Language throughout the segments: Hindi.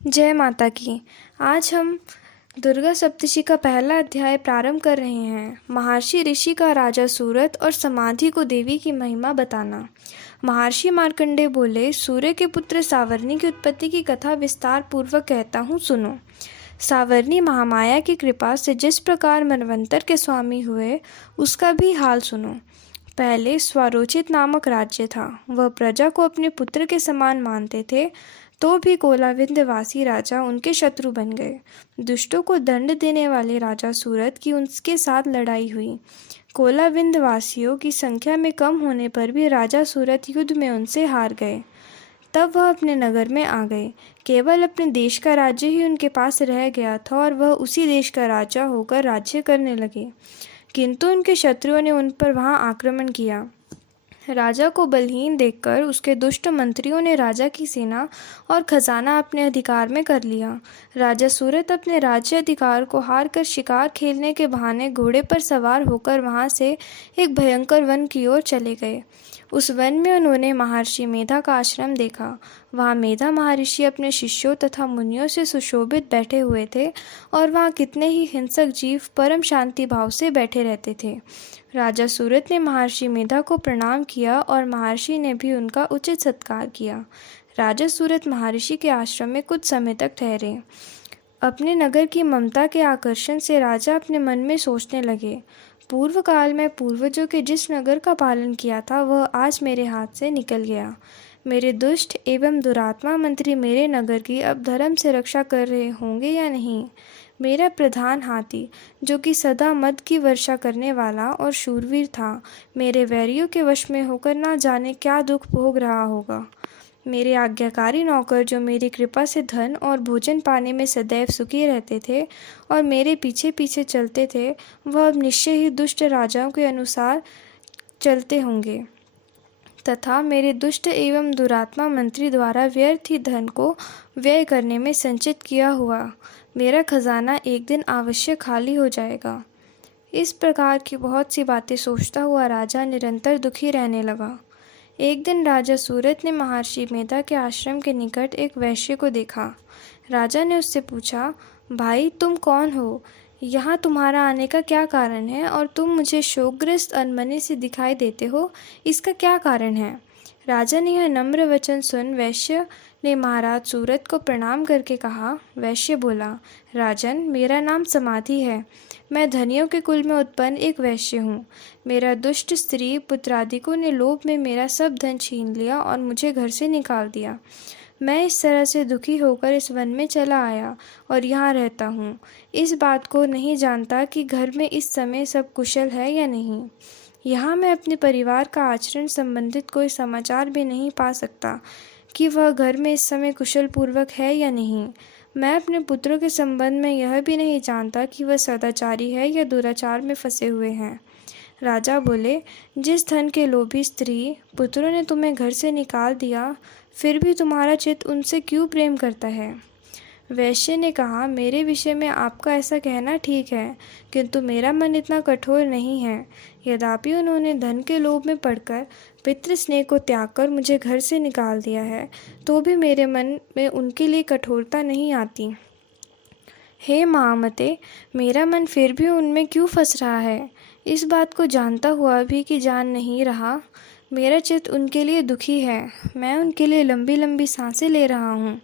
जय माता की। आज हम दुर्गा सप्तशती का पहला अध्याय प्रारंभ कर रहे हैं। महर्षि ऋषि का राजा सूरत और समाधि को देवी की महिमा बताना। महर्षि मार्कंडेय बोले, सूर्य के पुत्र सावर्णी की उत्पत्ति की कथा विस्तार पूर्वक कहता हूँ, सुनो। सावर्णी महामाया की कृपा से जिस प्रकार मनवंतर के स्वामी हुए, उसका भी हाल सुनो। पहले स्वरोचित नामक राज्य था। वह प्रजा को अपने पुत्र के समान मानते थे, तो भी कोलाविंदवासी राजा उनके शत्रु बन गए। दुष्टों को दंड देने वाले राजा सूरत की उनके साथ लड़ाई हुई। कोलाविंदवासियों की संख्या में कम होने पर भी राजा सूरत युद्ध में उनसे हार गए। तब वह अपने नगर में आ गए। केवल अपने देश का राज्य ही उनके पास रह गया था और वह उसी देश का राजा होकर राज्य करने लगे। किंतु उनके शत्रुओं ने उन पर वहां आक्रमण किया। राजा को बलहीन देखकर उसके दुष्ट मंत्रियों ने राजा की सेना और खजाना अपने अधिकार में कर लिया। राजा सूरत अपने राज्य अधिकार को हार कर शिकार खेलने के बहाने घोड़े पर सवार होकर वहां से एक भयंकर वन की ओर चले गए। उस वन में उन्होंने महर्षि मेधा का आश्रम देखा। वहाँ मेधा महर्षि अपने शिष्यों तथा मुनियों से सुशोभित बैठे हुए थे और वहाँ कितने ही हिंसक जीव परम शांति भाव से बैठे रहते थे। राजा सूरत ने महर्षि मेधा को प्रणाम किया और महर्षि ने भी उनका उचित सत्कार किया। राजा सूरत महर्षि के आश्रम में कुछ समय तक ठहरे। अपने नगर की ममता के आकर्षण से राजा अपने मन में सोचने लगे, पूर्व काल में पूर्वजों के जिस नगर का पालन किया था वह आज मेरे हाथ से निकल गया। मेरे दुष्ट एवं दुरात्मा मंत्री मेरे नगर की अब धर्म से रक्षा कर रहे होंगे या नहीं। मेरा प्रधान हाथी, जो कि सदा मद की वर्षा करने वाला और शूरवीर था, मेरे वैरियों के वश में होकर ना जाने क्या दुख भोग रहा होगा। मेरे आज्ञाकारी नौकर, जो मेरी कृपा से धन और भोजन पाने में सदैव सुखी रहते थे और मेरे पीछे पीछे चलते थे, वह अब निश्चय ही दुष्ट राजाओं के अनुसार चलते होंगे तथा मेरे दुष्ट एवं दुरात्मा मंत्री द्वारा व्यर्थ ही धन को व्यय करने में संचित किया हुआ मेरा खजाना एक दिन अवश्य खाली हो जाएगा। इस प्रकार की बहुत सी बातें सोचता हुआ राजा निरंतर दुखी रहने लगा। एक दिन राजा सूरत ने महर्षि मेधा के आश्रम के निकट एक वैश्य को देखा। राजा ने उससे पूछा, भाई तुम कौन हो? यहाँ तुम्हारा आने का क्या कारण है और तुम मुझे शोकग्रस्त अनमने से दिखाई देते हो, इसका क्या कारण है? राजा ने यह नम्र वचन सुन वैश्य ने महाराज सूरत को प्रणाम करके कहा। वैश्य बोला, राजन, मेरा नाम समाधि है। मैं धनियों के कुल में उत्पन्न एक वैश्य हूँ। मेरा दुष्ट स्त्री पुत्रादिकों ने लोभ में मेरा सब धन छीन लिया और मुझे घर से निकाल दिया। मैं इस तरह से दुखी होकर इस वन में चला आया और यहाँ रहता हूँ। इस बात को नहीं जानता कि घर में इस समय सब कुशल है या नहीं। यहाँ मैं अपने परिवार का आचरण संबंधित कोई समाचार भी नहीं पा सकता कि वह घर में इस समय कुशल पूर्वक है या नहीं। मैं अपने पुत्रों के संबंध में यह भी नहीं जानता कि वह सदाचारी है या दुराचार में फंसे हुए हैं। राजा बोले, जिस धन के लोभी स्त्री पुत्रों ने तुम्हें घर से निकाल दिया, फिर भी तुम्हारा चित्त उनसे क्यों प्रेम करता है? वैश्य ने कहा, मेरे विषय में आपका ऐसा कहना ठीक है, किंतु मेरा मन इतना कठोर नहीं है। यद्यपि उन्होंने धन के लोभ में पड़कर पितृ स्नेह को त्याग कर मुझे घर से निकाल दिया है, तो भी मेरे मन में उनके लिए कठोरता नहीं आती। हे महामते, मेरा मन फिर भी उनमें क्यों फंस रहा है? इस बात को जानता हुआ भी कि जान नहीं रहा, मेरा चित्त उनके लिए दुखी है। मैं उनके लिए लंबी लंबी सांसें ले रहा हूँ।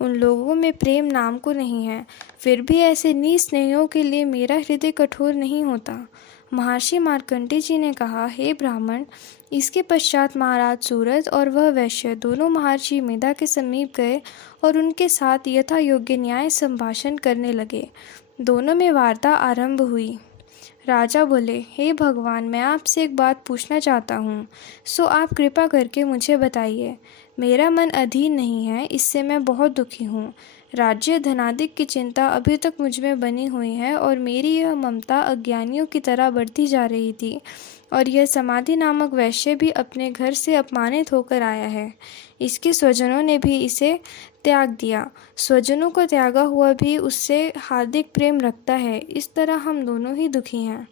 उन लोगों में प्रेम नाम को नहीं है, फिर भी ऐसे निस्नेहियों के लिए मेरा हृदय कठोर नहीं होता। महर्षि मार्कंडेय जी ने कहा, हे ब्राह्मण, इसके पश्चात महाराज सूरत और वह वैश्य दोनों महर्षि मेधा के समीप गए और उनके साथ यथा योग्य न्याय संभाषण करने लगे। दोनों में वार्ता आरंभ हुई। राजा बोले, हे भगवान, मैं आपसे एक बात पूछना चाहता हूँ, सो आप कृपा करके मुझे बताइए। मेरा मन अधीन नहीं है, इससे मैं बहुत दुखी हूँ। राज्य धनादिक की चिंता अभी तक मुझ में बनी हुई है और मेरी यह ममता अज्ञानियों की तरह बढ़ती जा रही थी और यह समाधि नामक वैश्य भी अपने घर से अपमानित होकर आया है। इसके स्वजनों ने भी इसे त्याग दिया। स्वजनों को त्यागा हुआ भी उससे हार्दिक प्रेम रखता है। इस तरह हम दोनों ही दुखी हैं।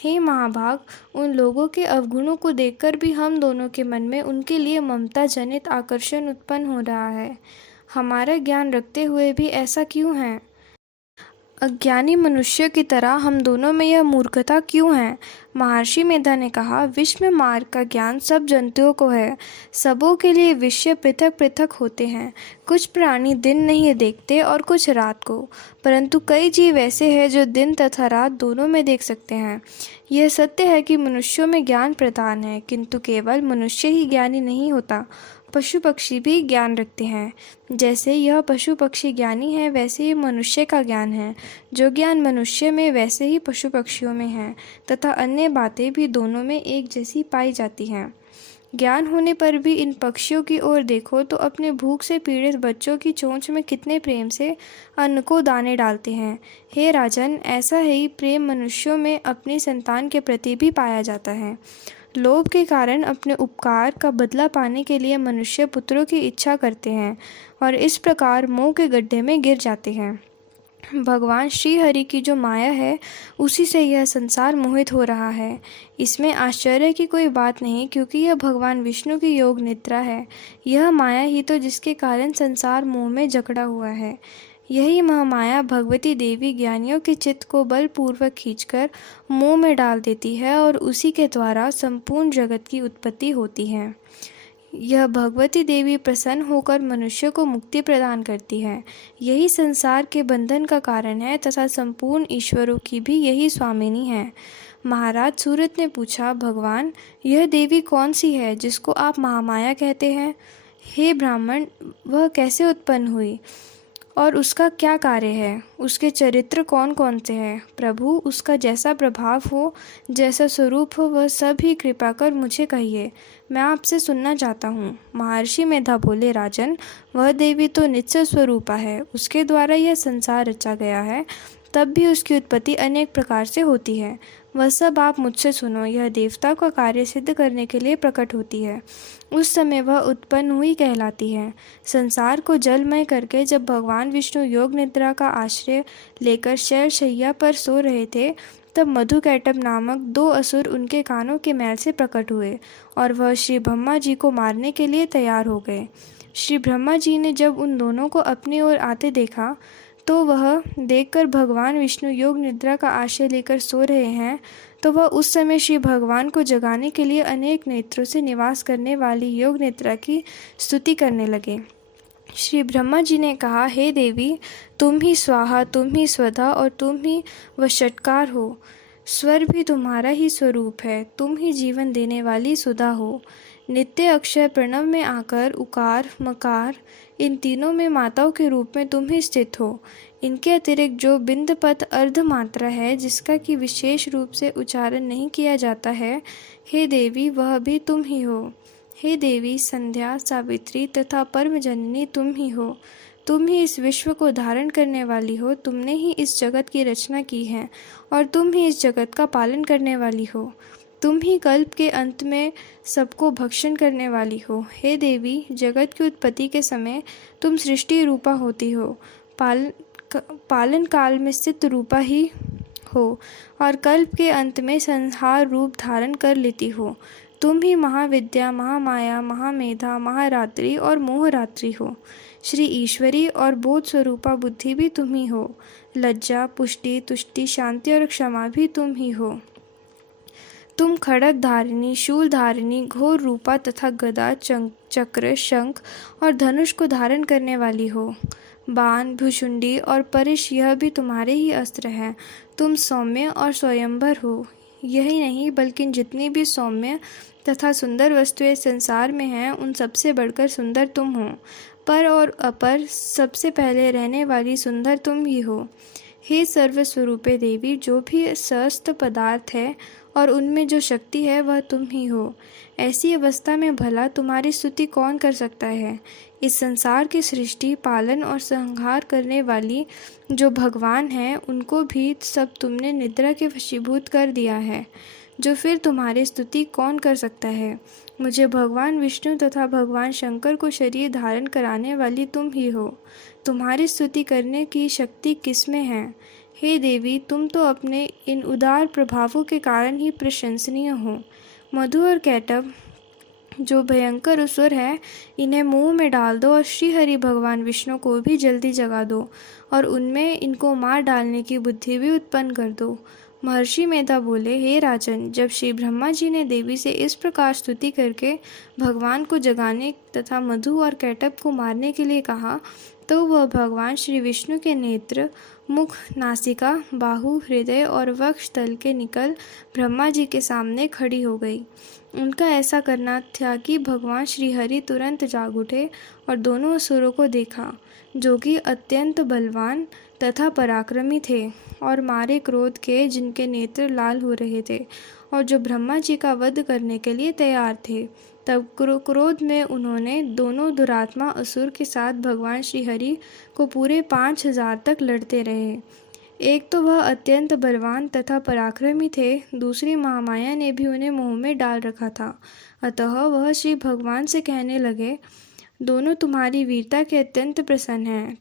हे महाभाग, उन लोगों के अवगुणों को देखकर भी हम दोनों के मन में उनके लिए ममता जनित आकर्षण उत्पन्न हो रहा है। हमारा ज्ञान रखते हुए भी ऐसा क्यों है? अज्ञानी मनुष्य की तरह हम दोनों में यह मूर्खता क्यों है? महर्षि मेधा ने कहा, विश्व में मार्ग का ज्ञान सब जंतुओं को है। सबों के लिए विषय पृथक पृथक होते हैं। कुछ प्राणी दिन नहीं देखते और कुछ रात को, परंतु कई जीव ऐसे हैं जो दिन तथा रात दोनों में देख सकते हैं। यह सत्य है कि मनुष्यों में ज्ञान प्रधान है, किंतु केवल मनुष्य ही ज्ञानी नहीं होता, पशु पक्षी भी ज्ञान रखते हैं। जैसे यह पशु पक्षी ज्ञानी है, वैसे ही मनुष्य का ज्ञान है। जो ज्ञान मनुष्य में वैसे ही पशु पक्षियों में है, तथा अन्य बातें भी दोनों में एक जैसी पाई जाती हैं। ज्ञान होने पर भी इन पक्षियों की ओर देखो तो अपने भूख से पीड़ित बच्चों की चोंच में कितने प्रेम से अन्न को दाने डालते हैं। हे राजन, ऐसा ही प्रेम मनुष्यों में अपनी संतान के प्रति भी पाया जाता है। लोभ के कारण अपने उपकार का बदला पाने के लिए मनुष्य पुत्रों की इच्छा करते हैं और इस प्रकार मोह के गड्ढे में गिर जाते हैं। भगवान श्री हरि की जो माया है, उसी से यह संसार मोहित हो रहा है। इसमें आश्चर्य की कोई बात नहीं, क्योंकि यह भगवान विष्णु की योग निद्रा है। यह माया ही तो जिसके कारण संसार मोह में जकड़ा हुआ है। यही महामाया भगवती देवी ज्ञानियों के चित्त को बलपूर्वक खींचकर मोह में डाल देती है और उसी के द्वारा संपूर्ण जगत की उत्पत्ति होती है। यह भगवती देवी प्रसन्न होकर मनुष्य को मुक्ति प्रदान करती है। यही संसार के बंधन का कारण है तथा संपूर्ण ईश्वरों की भी यही स्वामिनी है। महाराज सूरत ने पूछा, भगवान, यह देवी कौन सी है जिसको आप महामाया कहते हैं? हे ब्राह्मण, वह कैसे उत्पन्न हुई और उसका क्या कार्य है? उसके चरित्र कौन कौन से हैं? प्रभु, उसका जैसा प्रभाव हो, जैसा स्वरूप हो, वह सब ही कृपा कर मुझे कहिए, मैं आपसे सुनना चाहता हूँ। महर्षि मेधा बोले, राजन, वह देवी तो नित्य स्वरूपा है। उसके द्वारा यह संसार रचा गया है, तब भी उसकी उत्पत्ति अनेक प्रकार से होती है। वह सब आप मुझसे सुनो। यह देवता का कार्य सिद्ध करने के लिए प्रकट होती है। उस समय वह उत्पन्न हुई कहलाती है। संसार को जलमय करके जब भगवान विष्णु योग निद्रा का आश्रय लेकर शैल शैया पर सो रहे थे, तब मधुकैटभ नामक 2 असुर उनके कानों के मैल से प्रकट हुए और वह श्री ब्रह्मा जी को मारने के लिए तैयार हो गए। श्री ब्रह्मा जी ने जब उन दोनों को अपनी ओर आते देखा, तो वह देखकर भगवान विष्णु योग निद्रा का आश्रय लेकर सो रहे हैं, तो वह उस समय श्री भगवान को जगाने के लिए अनेक नेत्रों से निवास करने वाली योग निद्रा की स्तुति करने लगे। श्री ब्रह्मा जी ने कहा, हे देवी, तुम ही स्वाहा, तुम ही स्वधा और तुम ही वषट्कार हो। स्वर भी तुम्हारा ही स्वरूप है। तुम ही जीवन देने वाली सुधा हो। नित्य अक्षय प्रणव में आकर उकार मकार इन तीनों में माताओं के रूप में तुम ही स्थित हो। इनके अतिरिक्त जो बिंद पद अर्ध मात्रा है, जिसका कि विशेष रूप से उच्चारण नहीं किया जाता है, हे देवी, वह भी तुम ही हो। हे देवी, संध्या, सावित्री तथा परम जननी तुम ही हो। तुम ही इस विश्व को धारण करने वाली हो। तुमने ही इस जगत की रचना की है और तुम ही इस जगत का पालन करने वाली हो। तुम ही कल्प के अंत में सबको भक्षण करने वाली हो। हे देवी, जगत की उत्पत्ति के समय तुम सृष्टि रूपा होती हो, पालन काल में स्थित रूपा ही हो और कल्प के अंत में संहार रूप धारण कर लेती हो। तुम ही महाविद्या, महामाया, महामेधा, महारात्रि और मोहरात्रि हो। श्री ईश्वरी और बोध स्वरूपा बुद्धि भी तुम ही हो। लज्जा, पुष्टि, तुष्टि, शांति और क्षमा भी तुम ही हो। तुम खड़ग धारिणी, शूल धारिणी, घोर रूपा तथा गदा, चक्र, शंख और धनुष को धारण करने वाली हो। बाण, भुशुंडी और परिश, यह भी तुम्हारे ही अस्त्र हैं। तुम सौम्य और स्वयंवर हो। यही नहीं, बल्कि जितनी भी सौम्य तथा सुंदर वस्तुएं संसार में हैं, उन सबसे बढ़कर सुंदर तुम हो। पर और अपर सबसे पहले रहने वाली सुंदर तुम ही हो। हे सर्वस्वरूपे देवी, जो भी समस्त पदार्थ है और उनमें जो शक्ति है, वह तुम ही हो। ऐसी अवस्था में भला तुम्हारी स्तुति कौन कर सकता है? इस संसार की सृष्टि, पालन और संहार करने वाली जो भगवान हैं, उनको भी सब तुमने निद्रा के वशीभूत कर दिया है, जो फिर तुम्हारी स्तुति कौन कर सकता है? मुझे भगवान विष्णु तथा भगवान शंकर को शरीर धारण कराने वाली तुम ही हो। तुम्हारी स्तुति करने की शक्ति किसमें है? हे देवी, तुम तो अपने इन उदार प्रभावों के कारण ही प्रशंसनीय हो। मधु और कैटभ जो भयंकर असुर है, इन्हें मुंह में डाल दो और श्री हरि भगवान विष्णु को भी जल्दी जगा दो और उनमें इनको मार डालने की बुद्धि भी उत्पन्न कर दो। महर्षि मेधा बोले, हे राजन, जब श्री ब्रह्मा जी ने देवी से इस प्रकार स्तुति करके भगवान को जगाने तथा मधु और कैटभ को मारने के लिए कहा, तो वह भगवान श्री विष्णु के नेत्र, मुख, नासिका, बाहु, हृदय और वक्ष तल के निकल ब्रह्मा जी के सामने खड़ी हो गई। उनका ऐसा करना था कि भगवान श्री हरि तुरंत जाग उठे और दोनों असुरों को देखा, जो कि अत्यंत बलवान तथा पराक्रमी थे और मारे क्रोध के, जिनके नेत्र लाल हो रहे थे और जो ब्रह्मा जी का वध करने के लिए तैयार थे। तब क्रोध में उन्होंने दोनों दुरात्मा असुर के साथ भगवान श्री हरि को पूरे 5000 तक लड़ते रहे। एक तो वह अत्यंत बलवान तथा पराक्रमी थे, दूसरी महामाया ने भी उन्हें मोह में डाल रखा था। अतः वह श्री भगवान से कहने लगे, दोनों तुम्हारी वीरता के अत्यंत प्रसन्न हैं,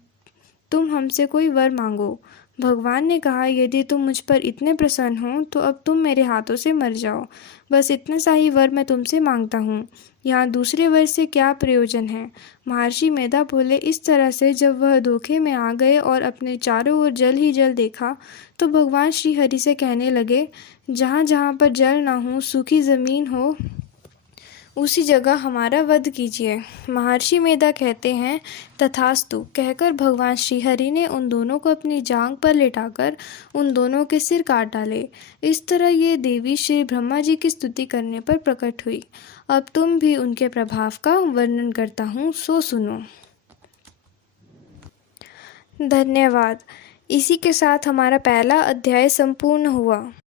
तुम हमसे कोई वर मांगो। भगवान ने कहा, यदि तुम मुझ पर इतने प्रसन्न हो तो अब तुम मेरे हाथों से मर जाओ। बस इतना सा ही वर मैं तुमसे मांगता हूँ, यहाँ दूसरे वर से क्या प्रयोजन है। महर्षि मेधा बोले, इस तरह से जब वह धोखे में आ गए और अपने चारों ओर जल ही जल देखा, तो भगवान श्री हरि से कहने लगे, जहाँ जहाँ पर जल ना हो, सूखी जमीन हो, उसी जगह हमारा वध कीजिए। महर्षि मेधा कहते हैं, तथास्तु कहकर भगवान श्री हरि ने उन दोनों को अपनी जांघ पर लेटाकर उन दोनों के सिर काट डाले। इस तरह ये देवी श्री ब्रह्मा जी की स्तुति करने पर प्रकट हुई। अब तुम भी उनके प्रभाव का वर्णन करता हूँ, सो सुनो। धन्यवाद। इसी के साथ हमारा पहला अध्याय संपूर्ण हुआ।